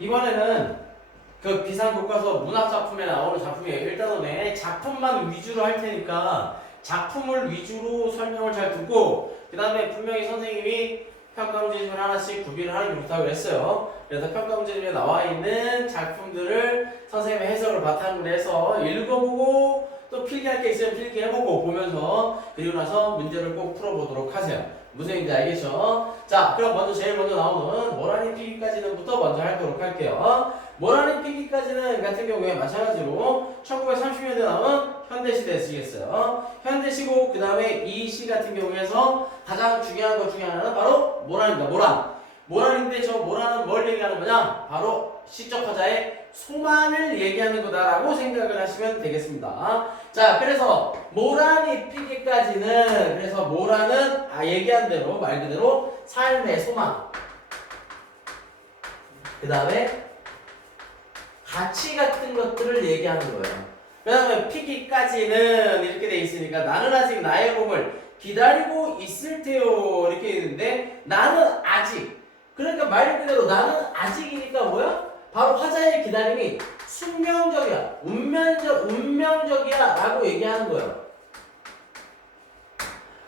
이번에는 그 비상교과서 문학작품에 나오는 작품이에요. 일단은 작품만 위주로 할 테니까 작품을 위주로 설명을 잘 듣고 그 다음에 분명히 선생님이 평가문제집을 하나씩 구비를 하는 게 좋다고 했어요. 그래서 평가문제집에 나와 있는 작품들을 선생님의 해석을 바탕으로 해서 읽어보고 또 필기할 게 있으면 필기해보고 보면서 그리고 나서 문제를 꼭 풀어보도록 하세요. 무슨 얘기인지 알겠죠? 자, 그럼 먼저 제일 먼저 나오는 모라니 피기까지는부터 먼저 하도록 할게요. 모라니 피기까지는 같은 경우에 마찬가지로 1930년대 나온 현대시대 쓰겠어요. 현대시고 그 다음에 이 시 같은 경우에서 가장 중요한 것 중에 하나는 바로 모란입니다. 모란. 모란인데 저 모란은 뭘 얘기하는 거냐? 바로 시적 화자의 소망을 얘기하는 거다라고 생각을 하시면 되겠습니다. 자, 그래서 모란이 피기까지는 그래서 모란은 얘기한 대로 말 그대로 삶의 소망. 그 다음에 가치 같은 것들을 얘기하는 거예요. 그 다음에 피기까지는 이렇게 돼 있으니까 나는 아직 나의 봄을 기다리고 있을 테요 이렇게 있는데 나는 아직 그러니까 말 그대로 나는 아직이니까 뭐야? 바로 화자의 기다림이 숙명적이야 운명적이야 라고 얘기하는 거예요.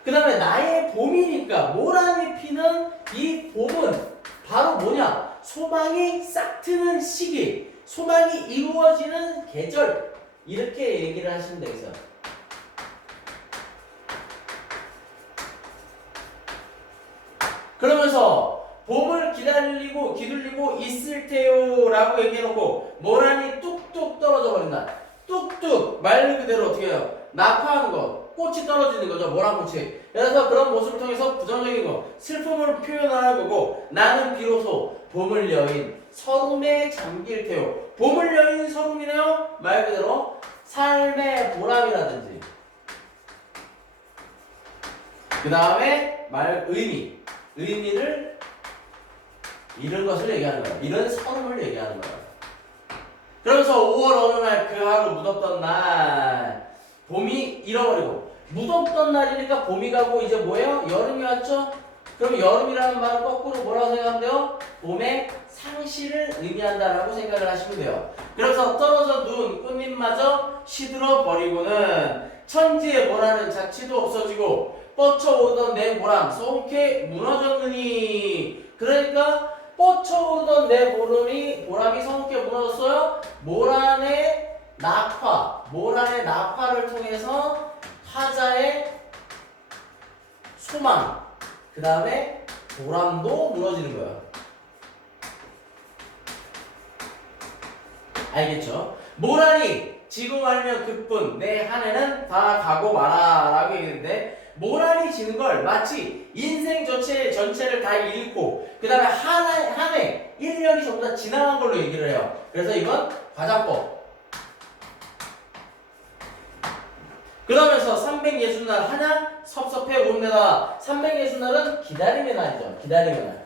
그 다음에 나의 봄이니까 모란이 피는 이 봄은 바로 뭐냐? 소망이 싹 트는 시기 소망이 이루어지는 계절 이렇게 얘기를 하시면 되겠어요. 그러면서 봄을 기다리고 있을 테요 라고 얘기해놓고 모란이 뚝뚝 떨어져 버린다. 뚝뚝 말 그대로 어떻게 해요? 낙화하는 거 꽃이 떨어지는 거죠. 모란꽃이. 그래서 그런 모습을 통해서 부정적인 거 슬픔을 표현하는 거고 나는 비로소 봄을 여인 서름에 잠길 테요. 봄을 여인 서름이네요. 말 그대로 삶의 보람이라든지 그 다음에 의미를 이런 것을 얘기하는 거야. 이런 서름을 얘기하는 거야. 그러면서 5월 어느 날 그 하루 묻었던 날 봄이 잃어버리고 묻었던 날이니까 봄이 가고 이제 뭐예요? 여름이 왔죠? 그럼 여름이라는 말은 거꾸로 뭐라고 생각하면 돼요? 봄의 상실을 의미한다라고 생각을 하시면 돼요. 그래서 떨어져 누운 꽃잎마저 시들어 버리고는 천지의 보라는 자취도 없어지고 뻗쳐오르던 내 보람 쏘게 무너졌느니 그러니까 뻗쳐오르던 내 보람이 성게 무너졌어요. 모란의 낙화를 통해서 화자의 소망 그 다음에 보람도 무너지는 거예요. 알겠죠? 모란이 지금 알면 그뿐 내 한 해는 다 가고 마라 라고 얘기했는데 모란이 지는 걸 마치 인생 전체를 다 잃고 그 다음에 한 해 1년이 전부 다 지나간 걸로 얘기를 해요. 그래서 이건 과장법. 그러면서 360날 하냐? 섭섭해 오는데다 360날은 기다림의 날이죠. 기다림의 날.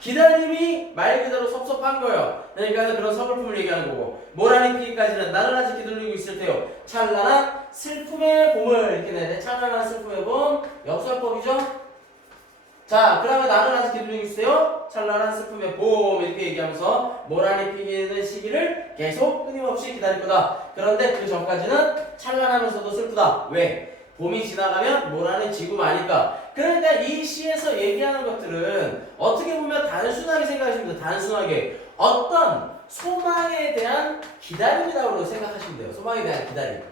기다림이 말 그대로 섭섭한 거예요. 그러니까 그런 서글픔을 얘기하는 거고 모란이 피기까지는 나는 아직 기다리고 있을 테요. 찬란한 슬픔의 봄을 이렇게 내네. 찬란한 슬픔의 봄 역설법이죠. 자, 그러면 나는 아직 기다리고 있어요. 찬란한 슬픔의 봄 이렇게 얘기하면서 모란이 피기는 시기를 계속 끊임없이 기다릴 거다. 그런데 그 전까지는 찬란하면서도 슬프다. 왜? 봄이 지나가면 모란이 지고 마니까. 그러니까 이 시에서 얘기하는 것들은 어떻게 보면 단순하게 생각하시면 돼요. 단순하게 어떤 소망에 대한 기다림이라고 생각하시면 돼요. 소망에 대한 기다림.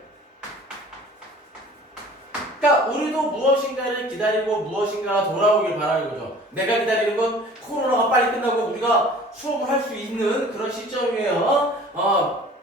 그러니까 우리도 무엇인가를 기다리고 무엇인가가 돌아오길 바라는 거죠. 내가 기다리는 건 코로나가 빨리 끝나고 우리가 수업을 할 수 있는 그런 시점이에요.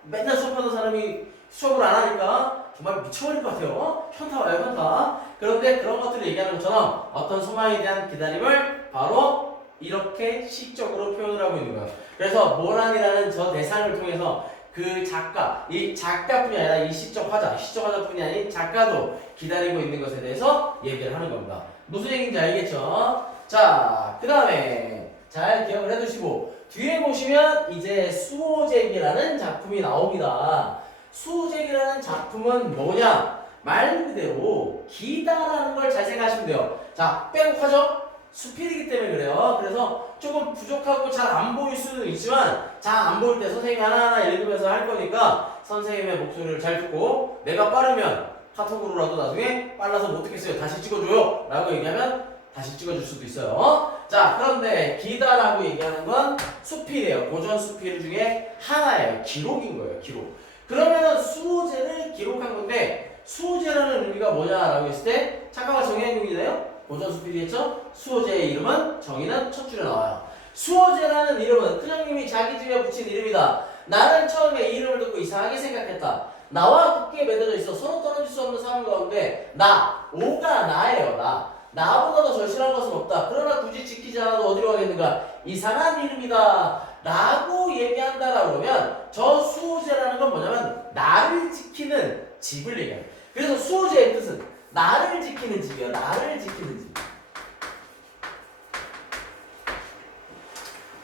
맨날 수업하는 사람이 수업을 안 하니까 정말 미쳐버릴 것 같아요. 현타 와요, 현타. 그런데 그런 것들을 얘기하는 것처럼 어떤 소망에 대한 기다림을 바로 이렇게 시적으로 표현을 하고 있는 거예요. 그래서 모란이라는 저 대상을 통해서 그 작가, 이 작가뿐이 아니라 이 시적 화자뿐이 아닌 작가도 기다리고 있는 것에 대해서 얘기를 하는 겁니다. 무슨 얘기인지 알겠죠? 자, 그 다음에 잘 기억을 해두시고 뒤에 보시면 이제 수호제기라는 작품이 나옵니다. 수호제기라는 작품은 뭐냐? 말 그대로 기다라는 걸 잘 생각하시면 돼요. 자, 빼곡하죠? 수필이기 때문에 그래요. 그래서 조금 부족하고 잘 안 보일 수는 있지만 잘 안 보일 때 선생님이 하나하나 읽으면서 할 거니까 선생님의 목소리를 잘 듣고 내가 빠르면 카톡으로라도 나중에 빨라서 못 듣겠어요. 다시 찍어줘요. 라고 얘기하면 다시 찍어줄 수도 있어요. 자, 그런데 기다라고 얘기하는 건 수필이에요. 고전 수필 중에 하나예요. 기록인 거예요. 기록. 그러면은 수호제를 기록한 건데 수호제라는 의미가 뭐냐라고 했을 때 잠깐만 정의해보기네요. 고전 수필이겠죠? 수호제의 이름은 정의는 첫 줄에 나와요. 수호제라는 이름은 큰형님이 자기 집에 붙인 이름이다. 나는 처음에 이 이름을 듣고 이상하게 생각했다. 나와 굳게 맺어져 있어 서로 떨어질 수 없는 사람 가운데 나, 오가 나예요. 나보다 더 절실한 것은 없다. 그러나 굳이 지키지 않아도 어디로 가겠는가? 이상한 이름이다 라고 얘기한다라고 그러면 저 수호제라는 건 뭐냐면 나를 지키는 집을 얘기해요. 그래서 수호제의 뜻은 나를 지키는 집이요. 나를 지키는 집.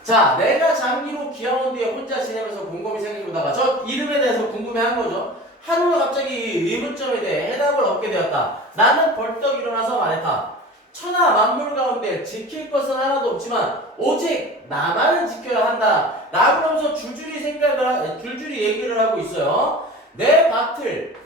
자, 내가 장기로 귀화온 뒤에 혼자 지내면서 곰곰이 생각해보다가 저 이름에 대해서 궁금해한 거죠. 하루는 갑자기 이 의문점에 대해 해답을 얻게 되었다. 나는 벌떡 일어나서 말했다. 천하 만물 가운데 지킬 것은 하나도 없지만 오직 나만은 지켜야 한다. 라고 하면서 줄줄이 얘기를 하고 있어요. 내 밭을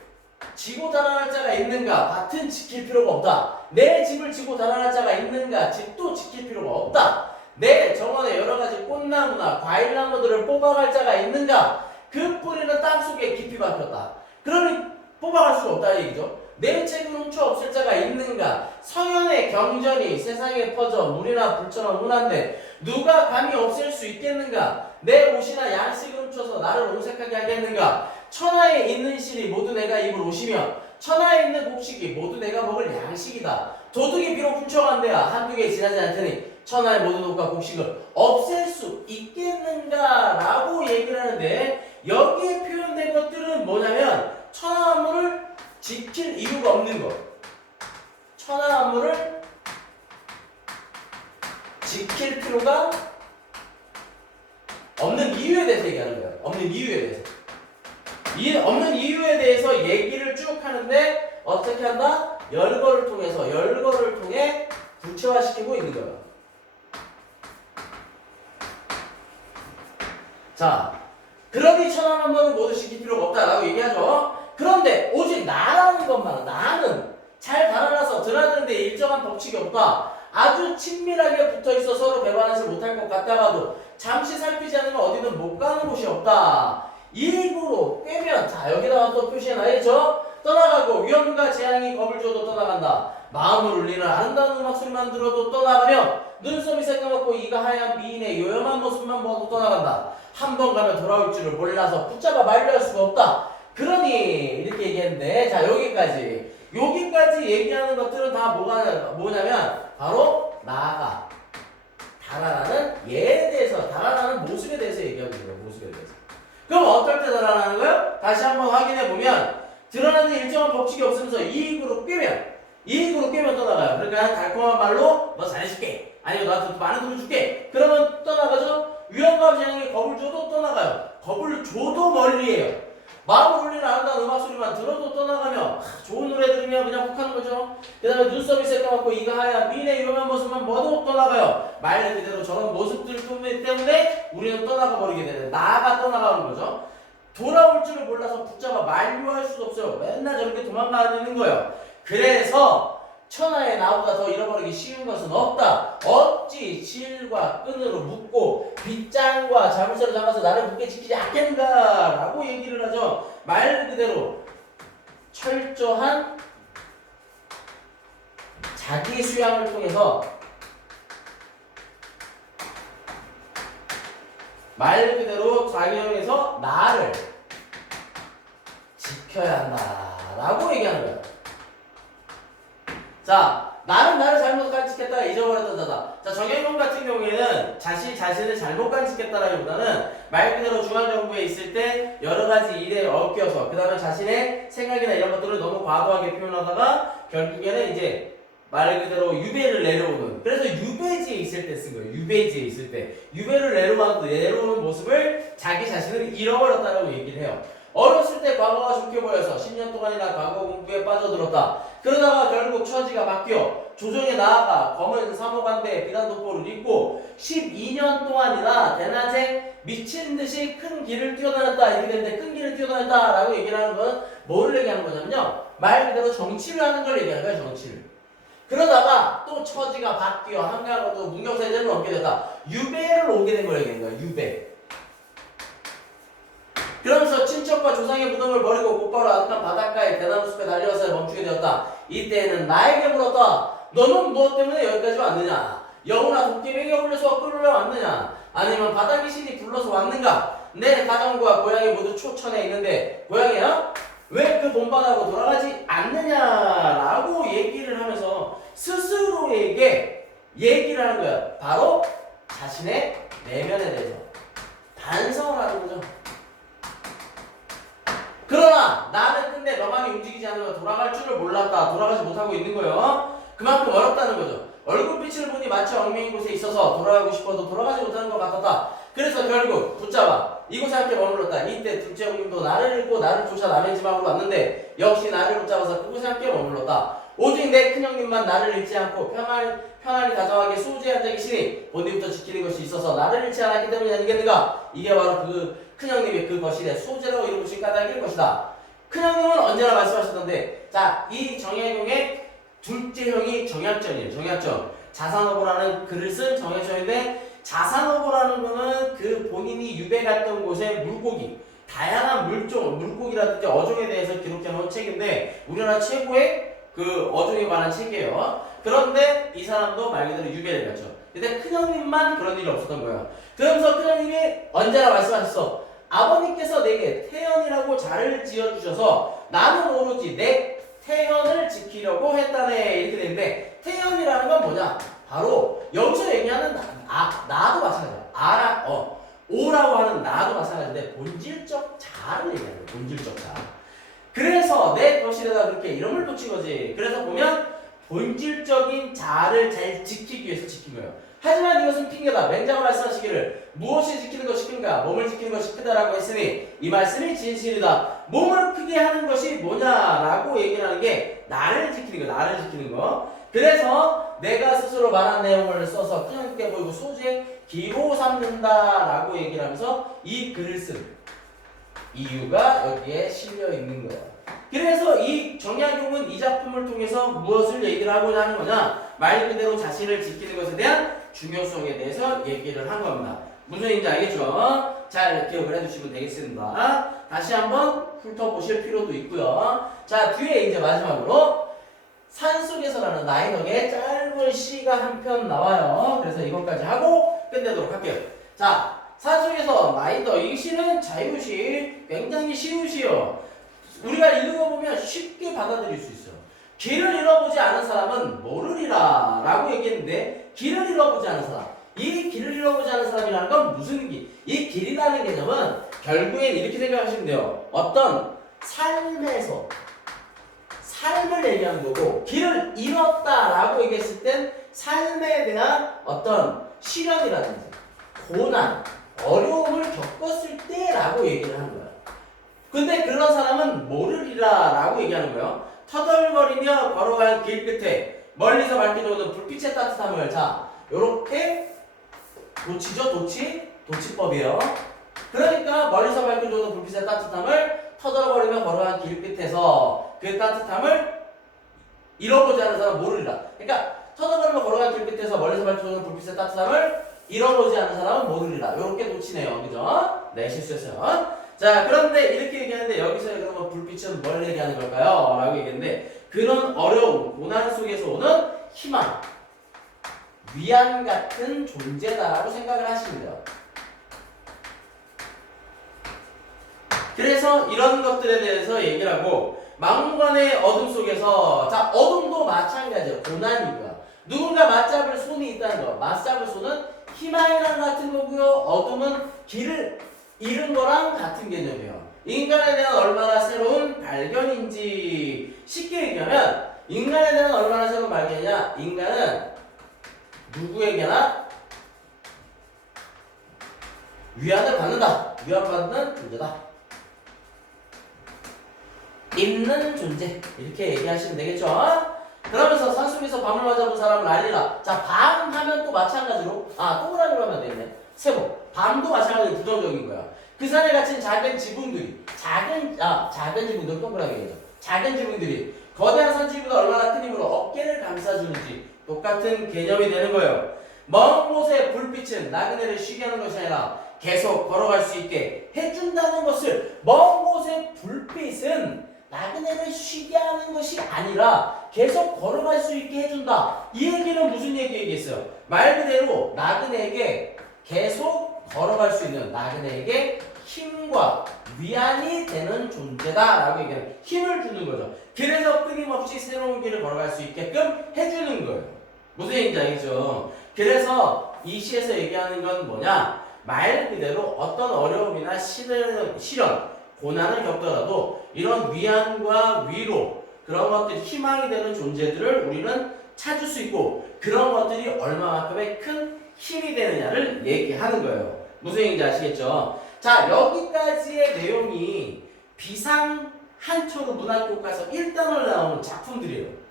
지고 자라날 자가 있는가? 밭은 지킬 필요가 없다. 내 집을 지고 자라날 자가 있는가? 집도 지킬 필요가 없다. 내 정원에 여러가지 꽃나무나 과일나무들을 뽑아갈 자가 있는가? 그 뿌리는 땅속에 깊이 박혔다. 그러니 뽑아갈 수가 없다는 얘기죠. 내 책을 훔쳐 없앨 자가 있는가? 성현의 경전이 세상에 퍼져 물이나 불처럼 흔한데 누가 감히 없앨 수 있겠는가? 내 옷이나 양식을 훔쳐서 나를 온색하게 하겠는가? 천하에 있는 실이 모두 내가 입을 옷이며 천하에 있는 곡식이 모두 내가 먹을 양식이다. 도둑이 비록 훔쳐간대야 한두 개 지나지 않더니 천하의 모든 옷과 곡식을 없앨 수 있겠는가? 라고 얘기를 하는데 여기에 표현된 것들은 뭐냐면 천하 만물을 지킬 이유가 없는 것. 천하 만물을 지킬 필요가 없는 이유에 대해서 얘기하는 거예요. 없는 이유에 대해서. 없는 이유에 대해서 얘기를 쭉 하는데 어떻게 한다? 열거를 통해 구체화시키고 있는 거예요. 자, 그러니 천하 만물은 모두 지킬 필요가 없다라고 얘기하죠. 그런데 오직 나라는 것만, 나는 잘 달아나서 드나드는데 일정한 법칙이 없다. 아주 친밀하게 붙어있어 서로 배반하지 못할 것 같다가도 잠시 살피지 않으면 어디든 못 가는 곳이 없다. 일부러 꿰면, 자 여기다가 또 표시해놔야죠. 떠나가고 위험과 재앙이 겁을 줘도 떠나간다. 마음을 울리는 아름다운 음악 소리만 들어도 떠나가며 눈썹이 새까맣고 이가 하얀 미인의 요염한 모습만 보아도 떠나간다. 한 번 가면 돌아올 줄을 몰라서 붙잡아 말려할 수가 없다. 그러니 이렇게 얘기했는데 자 여기까지 얘기하는 것들은 다 뭐냐면 바로 나아가 달아나는 예에 대해서 달아나는 모습에 대해서 얘기하고 있는 거예요. 모습에 대해서. 그럼 어떨 때 달아나는 거예요? 다시 한번 확인해 보면 드러나는 일정한 법칙이 없으면서 이익으로 꿰면 떠나가요. 그러니까 달콤한 말로 너 잘해줄게. 아니면 나한테 많은 돈을 줄게. 그러면 떠나가죠. 위험과 재앙에 겁을 줘도 떠나가요. 겁을 줘도 멀리해요. 마음을 울리는 아름다운 음악 소리만 들어도 떠나가며 좋은 노래 들으면 그냥 훅하는 거죠. 그 다음에 눈썹이 새까맣고 이가 하얀 미인의 위험한 모습만 봐도 떠나가요. 말 그대로 저런 모습들 때문에 우리는 떠나가 버리게 되는 나가 떠나가는 거죠. 돌아올 줄을 몰라서 붙잡아 만류할 수도 없어요. 맨날 저렇게 도망가는 거예요. 그래서 천하에 나보다 더 잃어버리기 쉬운 것은 없다. 어찌 실과 끈으로 묶고 빗장과 자물쇠로 잡아서 나를 굳게 지키지 않겠는가 라고 얘기를 하죠. 말 그대로 철저한 자기 수양을 통해서 말 그대로 자기 형에서 나를 지켜야 한다 라고 얘기하는 거예요. 자, 나는 나를 잘못 간직했다가 잊어버렸던 자다. 자, 정영용 같은 경우에는 자신을 잘못 간직했다라기보다는 말 그대로 중앙정부에 있을 때 여러 가지 일에 얽혀서 그 다음에 자신의 생각이나 이런 것들을 너무 과도하게 표현하다가 결국에는 이제 말 그대로 유배를 내려오는, 그래서 유배지에 있을 때 쓴 거예요. 유배지에 있을 때 유배를 내려오는 모습을 자기 자신을 잃어버렸다라고 얘기를 해요. 어렸을 때 과거가 좋게 보여서 10년 동안이나 과거 공부에 빠져들었다. 그러다가 결국 처지가 바뀌어 조정에 나아가 검은 사모관대 비단도포를 입고 12년 동안이나 대낮에 미친 듯이 큰 길을 뛰어다녔다 이렇게 되는데 큰 길을 뛰어다녔다라고 얘기를 하는 건 뭐를 얘기하는 거냐면요. 말 그대로 정치를 하는 걸 얘기하는 거야. 정치를. 그러다가 또 처지가 바뀌어 한강으로 문경사제를 얻게 됐다. 유배를 오게 된 걸 얘기하는 거야. 유배. 그러면서 친척과 조상의 무덤을 버리고 곧바로 아득한 바닷가에 대나무 숲에 달려와서 멈추게 되었다. 이때는 나에게 물었다. 너는 무엇 때문에 여기까지 왔느냐? 여우나 도깨비에게 홀려서 끌으러 왔느냐? 아니면 바다 귀신이 불러서 왔는가? 내 가정과 고향이 모두 초천에 있는데 고향이야? 왜 그 본바다로 돌아가지 않느냐라고 얘기를 하면서 스스로에게 얘기를 하는 거야. 바로 자신의 내면에 대해서 반성을 하는 거죠. 그러나 나는 근데 너만이 움직이지 않으면 돌아갈 줄을 몰랐다. 돌아가지 못하고 있는 거예요. 그만큼 어렵다는 거죠. 얼굴빛을 보니 마치 얽매인 곳에 있어서 돌아가고 싶어도 돌아가지 못하는 것 같았다. 그래서 결국 붙잡아 이곳에 함께 머물렀다. 이때 둘째 형님도 나를 잃고 나를 쫓아 남의 지방으로 왔는데 역시 나를 붙잡아서 그곳에 함께 머물렀다. 오직 내 큰형님만 나를 잃지 않고 편안히 다정하게 수호지에 앉아 계시니 본디부터 지키는 것이 있어서 나를 잃지 않았기 때문이 아니겠는가. 이게 바로 그 큰형님의 그 것이래. 수호지라고 이름 붙인 까닭일 것이다. 큰형님은 언제나 말씀하셨던데 자, 이 정약용의 둘째 형이 정약전이에요. 정약전. 자산어보라는 글을 쓴 정약전인데 자산어보라는 거는 그 본인이 유배 갔던 곳의 물고기, 다양한 물고기라든지 어종에 대해서 기록해 놓은 책인데 우리나라 최고의 그 어종에 관한 책이에요. 그런데 이 사람도 말 그대로 유배를 갔죠. 근데 큰형님만 그런 일이 없었던 거예요. 그러면서 큰형님이 언제나 말씀하셨어. 아버님께서 내게 태연이라고 자를 지어주셔서 나는 오로지 내 태연을 지키려고 했다네 이렇게 되는데 태연이라는 건 뭐냐? 바로 여기서 얘기하는 나도 마찬가지야. 오라고 하는 나도 마찬가지인데 본질적 자를 얘기하는 거야. 본질적 자. 그래서 내 거실에다 그렇게 이름을 붙인 거지. 그래서 보면 본질적인 자를 잘 지키기 위해서 지킨 거예요. 하지만 이것은 핑계다. 맹자가 말씀하시기를 무엇이 지키는 것이 큰가? 몸을 지키는 것이 크다라고 했으니 이 말씀이 진실이다. 몸을 크게 하는 것이 뭐냐라고 얘기를 하는 게 나를 지키는 거, 나를 지키는 거. 그래서 내가 스스로 말한 내용을 써서 큰형님께 보이고 소지의 기로 삼는다라고 얘기를 하면서 이 글을 쓴 이유가 여기에 실려 있는 거예요. 그래서 이 정약용은 이 작품을 통해서 무엇을 얘기를 하고자 하는 거냐? 말 그대로 자신을 지키는 것에 대한 중요성에 대해서 얘기를 한 겁니다. 무슨 얘기인지 알겠죠? 잘 기억을 해두시면 되겠습니다. 다시 한번 훑어보실 필요도 있고요. 자, 뒤에 이제 마지막으로 산속에서라는 나인억의 짧은 시가 한 편 나와요. 그래서 이것까지 하고 끝내도록 할게요. 자, 산속에서 나인억 이 시는 자유시, 굉장히 쉬운 시요. 우리가 읽어보면 쉽게 받아들일 수 있어요. 길을 잃어보지 않은 사람은 모르리라 라고 얘기했는데 길을 잃어보지 않은 사람, 이 길을 잃어보지 않은 사람이라는 건 무슨 길? 이 길이라는 개념은 결국엔 이렇게 생각하시면 돼요. 어떤 삶에서 삶을 얘기하는 거고 길을 잃었다라고 얘기했을 땐 삶에 대한 어떤 시련이라든지 고난, 어려움을 겪었을 때라고 얘기를 하는 거예요. 근데 그런 사람은 모르리라 라고 얘기하는 거예요. 터덜거리며 걸어가는 길 끝에 멀리서 밝혀오는 불빛의 따뜻함을 자, 요렇게 도치죠. 도치법이에요. 그러니까 멀리서 밝혀오는 불빛의 따뜻함을 터덜거리며 걸어가는 길 끝에서 그 따뜻함을 잃어보지 않은 사람은 모르리라. 그러니까 터덜거리며 걸어가는 길 끝에서 멀리서 밝혀오는 불빛의 따뜻함을 잃어보지 않은 사람은 모르리라. 요렇게 도치네요. 그죠? 네, 실수했어요. 자, 그런데 이렇게 얘기하는데 여기서 그러면 불빛은 뭘 얘기하는 걸까요? 라고 얘기했는데 그런 어려움, 고난 속에서 오는 희망, 위안 같은 존재다라고 생각을 하시면 돼요. 그래서 이런 것들에 대해서 얘기를 하고 막무가내 어둠 속에서 자, 어둠도 마찬가지예요. 고난이고요. 누군가 맞잡을 손이 있다는 거. 맞잡을 손은 희망이랑 같은 거고요. 어둠은 길을 잃은 거랑 같은 개념이에요. 인간에 대한 얼마나 새로운 발견인지 쉽게 얘기하면 인간에 대한 얼마나 새로운 발견이냐? 인간은 누구에게나 위안을 받는다. 위안받는 존재다. 있는 존재. 이렇게 얘기하시면 되겠죠? 그러면서 산속에서 밤을 맞아본 사람은 난리나. 자, 밤 하면 또 마찬가지로 동그라미로 하면 되겠네. 세모. 밤도 마찬가지로 부정적인 거야. 그 산에 갇힌 작은 지붕들이 작은 지붕들 동그라미죠. 작은 지붕들이 거대한 산지보다 얼마나 큰 힘으로 어깨를 감싸주는지 똑같은 개념이 되는 거예요. 먼 곳의 불빛은 나그네를 쉬게 하는 것이 아니라 계속 걸어갈 수 있게 해준다는 것을, 먼 곳의 불빛은 나그네를 쉬게 하는 것이 아니라 계속 걸어갈 수 있게 해준다. 이 얘기는 무슨 얘기겠어요? 말 그대로 나그네에게 계속 걸어갈 수 있는, 나그네에게 힘과 위안이 되는 존재다라고 얘기하는, 힘을 주는 거죠. 그래서 끊임없이 새로운 길을 걸어갈 수 있게끔 해주는 거예요. 무슨 얘기인지 알겠죠? 그래서 이 시에서 얘기하는 건 뭐냐? 말 그대로 어떤 어려움이나 시련, 고난을 겪더라도 이런 위안과 위로, 그런 것들이 희망이 되는 존재들을 우리는 찾을 수 있고, 그런 것들이 얼마만큼의 큰 힘이 되느냐를 얘기하는 거예요. 무슨 얘기인지 아시겠죠? 자, 여기까지의 내용이 비상 한초로 문학교과서 1단원에 나오는 작품들이에요.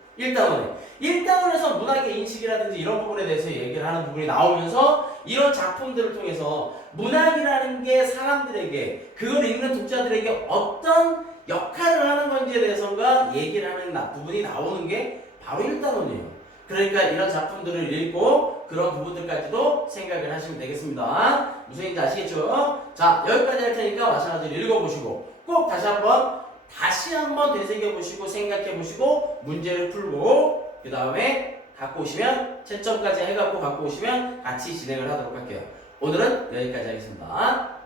1단원에서 문학의 인식이라든지 이런 부분에 대해서 얘기를 하는 부분이 나오면서, 이런 작품들을 통해서 문학이라는 게 사람들에게, 그걸 읽는 독자들에게 어떤 역할을 하는 건지에 대해서가 얘기를 하는 부분이 나오는 게 바로 1단원이에요. 그러니까 이런 작품들을 읽고 그런 부분들까지도 생각을 하시면 되겠습니다. 무슨 얘기인지 아시겠죠? 자, 여기까지 할 테니까 마찬가지로 읽어보시고 꼭 다시 한번 되새겨보시고 생각해보시고 문제를 풀고 그 다음에 갖고 오시면, 채점까지 해갖고 갖고 오시면 같이 진행을 하도록 할게요. 오늘은 여기까지 하겠습니다.